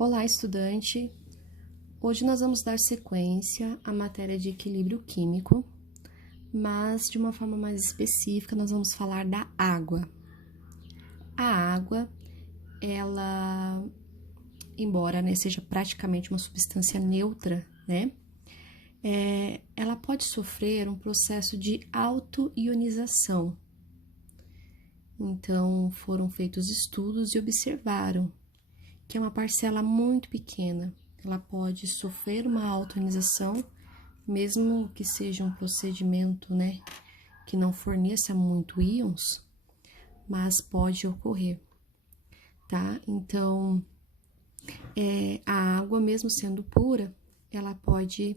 Olá, estudante! Hoje nós vamos dar sequência à matéria de equilíbrio químico, mas de uma forma mais específica nós vamos falar da água. A água, ela, embora seja praticamente uma substância neutra, ela pode sofrer um processo de autoionização. Então, foram feitos estudos e observaram que é uma parcela muito pequena. Ela pode sofrer uma autoionização, mesmo que seja um procedimento, que não forneça muito íons, mas pode ocorrer, tá? Então, a água, mesmo sendo pura, ela pode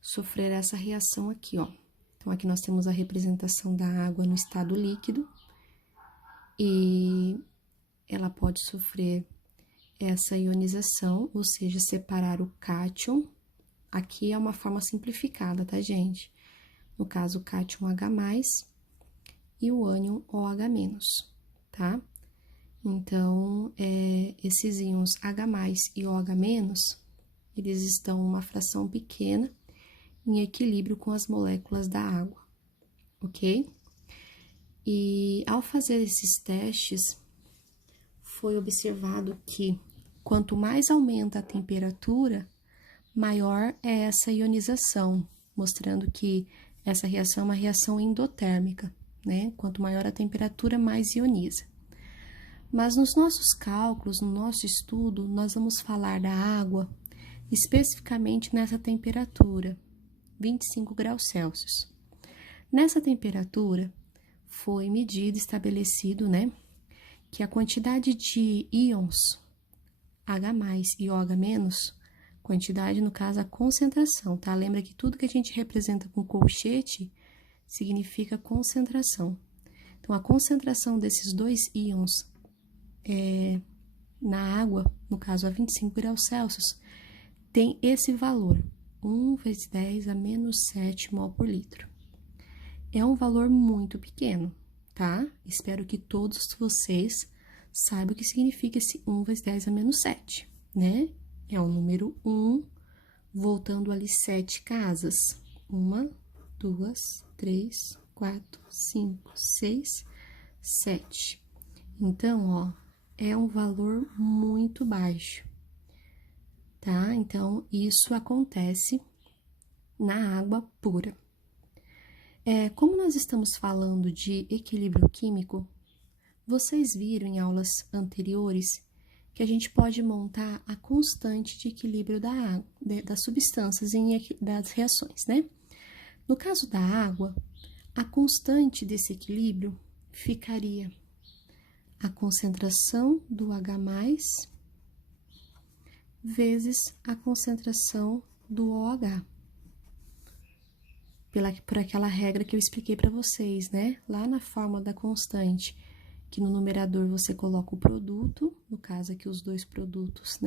sofrer essa reação aqui, ó. Então, aqui nós temos a representação da água no estado líquido e ela pode sofrer essa ionização, ou seja, separar o cátion. Aqui é uma forma simplificada, tá, gente? No caso, o cátion H+, e o ânion OH-, tá? Então, esses íons H+ e OH-, eles estão em uma fração pequena, em equilíbrio com as moléculas da água, ok? E, ao fazer esses testes, foi observado que quanto mais aumenta a temperatura, maior é essa ionização, mostrando que essa reação é uma reação endotérmica, né? Quanto maior a temperatura, mais ioniza. Mas nos nossos cálculos, no nosso estudo, nós vamos falar da água especificamente nessa temperatura, 25 graus Celsius. Nessa temperatura, foi medido, estabelecido, que a quantidade de íons H+ e OH-, quantidade, no caso, a concentração, tá? Lembra que tudo que a gente representa com colchete significa concentração. Então, a concentração desses dois íons na água, no caso, a 25 graus Celsius, tem esse valor, 1 × 10⁻⁷ mol por litro. É um valor muito pequeno, tá? Espero que todos vocês saibam o que significa esse 1 × 10⁻⁷, né? É o número 1, voltando ali 7 casas. 1, 2, 3, 4, 5, 6, 7. Então, ó, é um valor muito baixo, tá? Então, isso acontece na água pura. Como nós estamos falando de equilíbrio químico, vocês viram em aulas anteriores que a gente pode montar a constante de equilíbrio da água, das substâncias das reações, né? No caso da água, a constante desse equilíbrio ficaria a concentração do H+ vezes a concentração do OH. Por aquela regra que eu expliquei para vocês, né? Lá na fórmula da constante, que no numerador você coloca o produto, no caso aqui os dois produtos,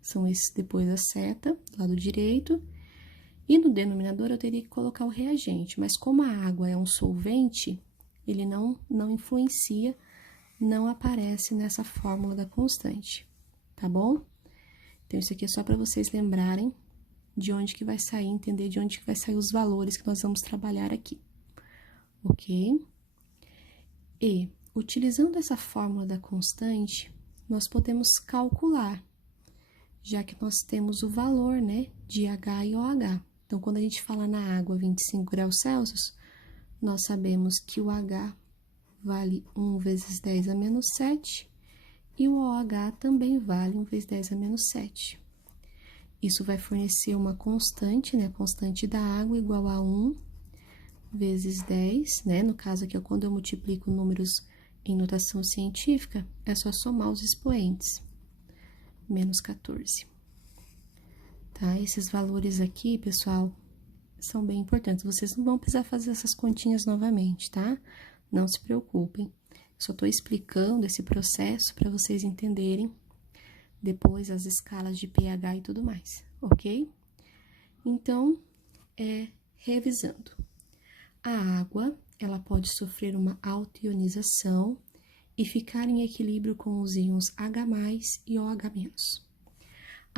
são esses depois da seta, do lado direito, e no denominador eu teria que colocar o reagente, mas como a água é um solvente, ele não influencia, não aparece nessa fórmula da constante, tá bom? Então, isso aqui é só para vocês lembrarem de onde que vai sair, entender de onde que vai sair os valores que nós vamos trabalhar aqui, ok? E, utilizando essa fórmula da constante, nós podemos calcular, já que nós temos o valor, de H e OH. Então, quando a gente fala na água 25 graus Celsius, nós sabemos que o H vale 1 × 10⁻⁷, e o OH também vale 1 × 10⁻⁷. Isso vai fornecer uma constante, a constante da água igual a 1 vezes 10, No caso aqui, quando eu multiplico números em notação científica, é só somar os expoentes, menos 14. Tá? Esses valores aqui, pessoal, são bem importantes. Vocês não vão precisar fazer essas continhas novamente, tá? Não se preocupem. Só tô explicando esse processo para vocês entenderem depois as escalas de pH e tudo mais, ok? Então, revisando. A água, ela pode sofrer uma autoionização e ficar em equilíbrio com os íons H+ e OH-.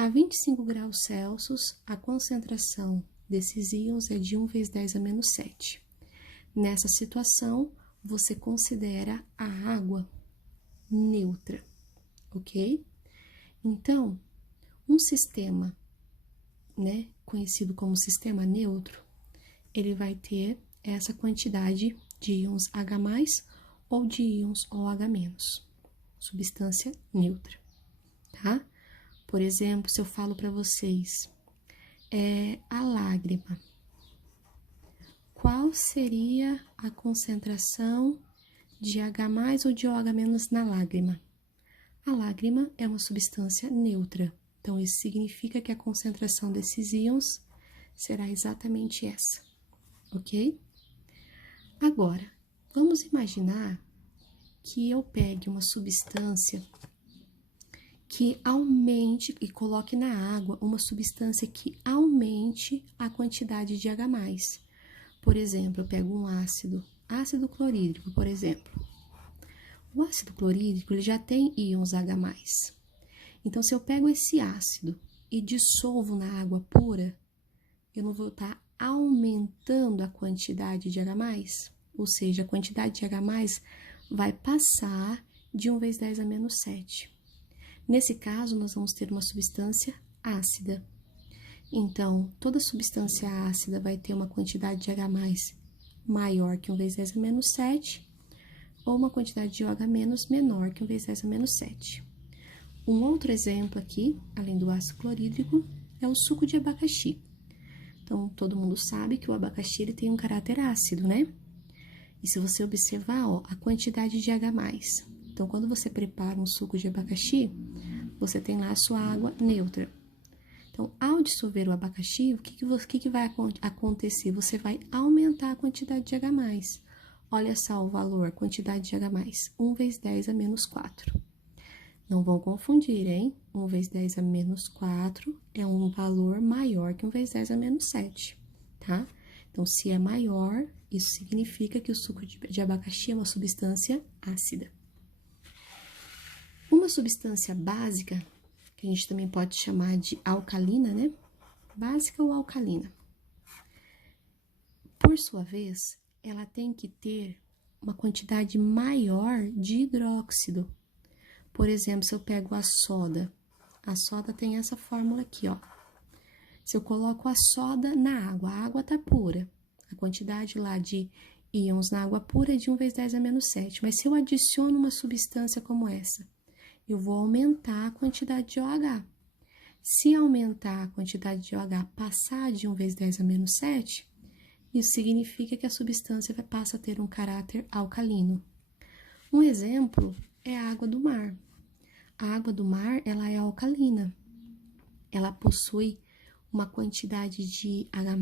A 25 graus Celsius, a concentração desses íons é de 1 vezes 10 a menos 7. Nessa situação, você considera a água neutra, ok? Então, um sistema, né, conhecido como sistema neutro, ele vai ter essa quantidade de íons H+, ou de íons OH-, substância neutra, tá? Por exemplo, se eu falo para vocês, a lágrima, qual seria a concentração de H+ ou de OH- na lágrima? A lágrima é uma substância neutra, então isso significa que a concentração desses íons será exatamente essa, ok? Agora, vamos imaginar que eu pegue uma substância que aumente e coloque na água uma substância que aumente a quantidade de H+. Por exemplo, eu pego um ácido clorídrico, por exemplo. O ácido clorídrico ele já tem íons H+. Então, se eu pego esse ácido e dissolvo na água pura, eu não vou estar aumentando a quantidade de H+, ou seja, a quantidade de H+ vai passar de 1 vezes 10 a menos 7. Nesse caso, nós vamos ter uma substância ácida. Então, toda substância ácida vai ter uma quantidade de H+ maior que 1 vezes 10 a menos 7, ou uma quantidade de OH- menor que 1 vezes 10 a menos 7. Um outro exemplo aqui, além do ácido clorídrico, é o suco de abacaxi. Então, todo mundo sabe que o abacaxi ele tem um caráter ácido, né? E se você observar, ó, a quantidade de H+. Então, quando você prepara um suco de abacaxi, você tem lá a sua água neutra. Então, ao dissolver o abacaxi, o que vai acontecer? Você vai aumentar a quantidade de H+. Olha só o valor, quantidade de H+, 1 vezes 10 a menos 4. Não vão confundir, hein? 1 vezes 10 a menos 4 é um valor maior que 1 vezes 10 a menos 7, tá? Então, se é maior, isso significa que o suco de abacaxi é uma substância ácida. Uma substância básica, que a gente também pode chamar de alcalina, né? Básica ou alcalina. Por sua vez, ela tem que ter uma quantidade maior de hidróxido. Por exemplo, se eu pego a soda tem essa fórmula aqui, ó. Se eu coloco a soda na água, a água tá pura. A quantidade lá de íons na água pura é de 1 vezes 10 a menos 7. Mas se eu adiciono uma substância como essa, eu vou aumentar a quantidade de OH. Se aumentar a quantidade de OH passar de 1 vezes 10 a menos 7, isso significa que a substância passa a ter um caráter alcalino. Um exemplo é a água do mar. A água do mar, ela é alcalina. Ela possui uma quantidade de H+,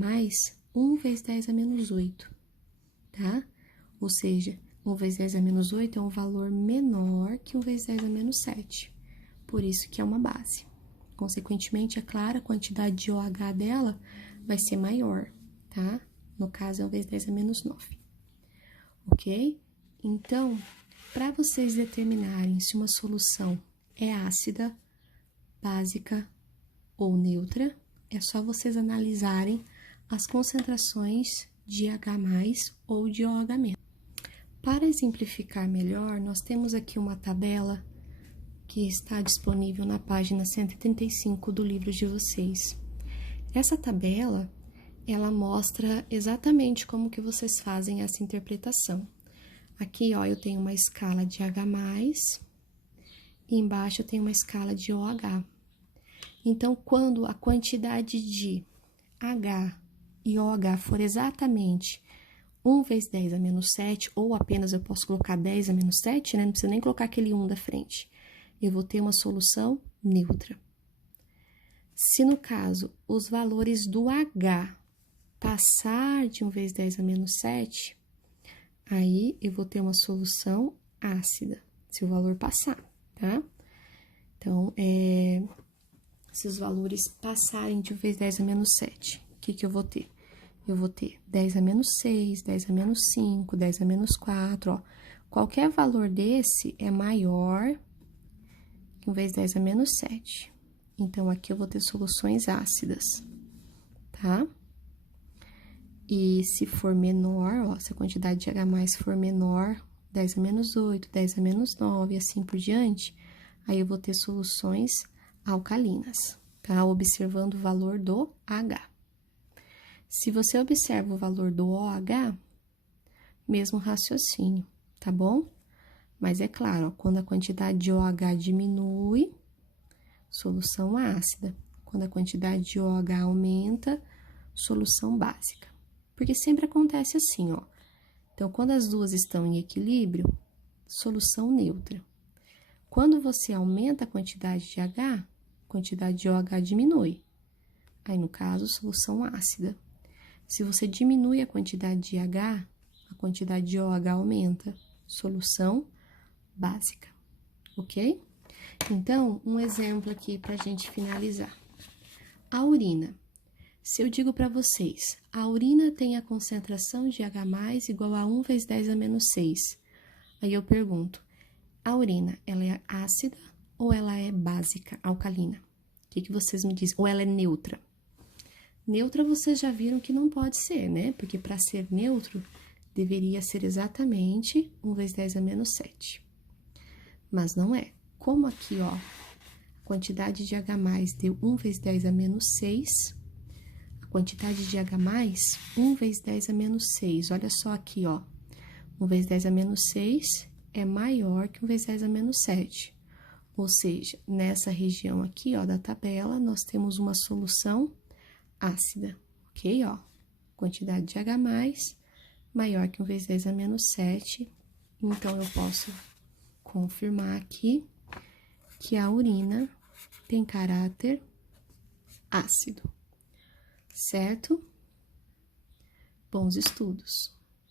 1 vezes 10 a menos 8, tá? Ou seja, 1 vezes 10 a menos 8 é um valor menor que 1 vezes 10 a menos 7. Por isso que é uma base. Consequentemente, é claro, a quantidade de OH dela vai ser maior, tá? No caso, é 1 vezes 10 a menos 9. Ok? Então, para vocês determinarem se uma solução é ácida, básica ou neutra, é só vocês analisarem as concentrações de H+ ou de OH-. Para exemplificar melhor, nós temos aqui uma tabela que está disponível na página 135 do livro de vocês. Essa tabela, ela mostra exatamente como que vocês fazem essa interpretação. Aqui, ó, eu tenho uma escala de H+, e embaixo eu tenho uma escala de OH. Então, quando a quantidade de H e OH for exatamente 1 vezes 10 a menos 7, ou apenas eu posso colocar 10 a menos 7, né? Não precisa nem colocar aquele 1 da frente. Eu vou ter uma solução neutra. Se, no caso, os valores do H passar de 1 vezes 10 a menos 7, aí eu vou ter uma solução ácida, se o valor passar, tá? Então, se os valores passarem de 1 vezes 10 a menos 7, o que eu vou ter? Eu vou ter 10 a menos 6, 10 a menos 5, 10 a menos 4, ó. Qualquer valor desse é maior que 1 vezes 10 a menos 7. Então, aqui eu vou ter soluções ácidas, tá? E se for menor, ó, se a quantidade de H+ for menor, 10 a menos 8, 10 a menos 9, e assim por diante, aí eu vou ter soluções alcalinas, tá? Observando o valor do H. Se você observa o valor do OH, mesmo raciocínio, tá bom? Mas é claro, ó, quando a quantidade de OH diminui, solução ácida. Quando a quantidade de OH aumenta, solução básica. Porque sempre acontece assim, ó. Então, quando as duas estão em equilíbrio, solução neutra. Quando você aumenta a quantidade de H, a quantidade de OH diminui. Aí, no caso, solução ácida. Se você diminui a quantidade de H, a quantidade de OH aumenta. Solução básica, ok? Então, um exemplo aqui para a gente finalizar. A urina. Se eu digo para vocês, a urina tem a concentração de H+ igual a 1 vezes 10 a menos 6. Aí eu pergunto, a urina, ela é ácida ou ela é básica, alcalina? O que vocês me dizem? Ou ela é neutra? Neutra vocês já viram que não pode ser, né? Porque para ser neutro, deveria ser exatamente 1 vezes 10 a menos 7. Mas não é. Como aqui, ó, a quantidade de H+ deu 1 vezes 10 a menos 6, a quantidade de H+, 1 vezes 10 a menos 6. Olha só aqui, ó. 1 vezes 10 a menos 6 é maior que 1 vezes 10 a menos 7. Ou seja, nessa região aqui, ó, da tabela, nós temos uma solução ácida, ok? Ó, quantidade de H+ maior que 1 vezes 10 a menos 7. Então, eu posso confirmar aqui que a urina tem caráter ácido, certo? Bons estudos!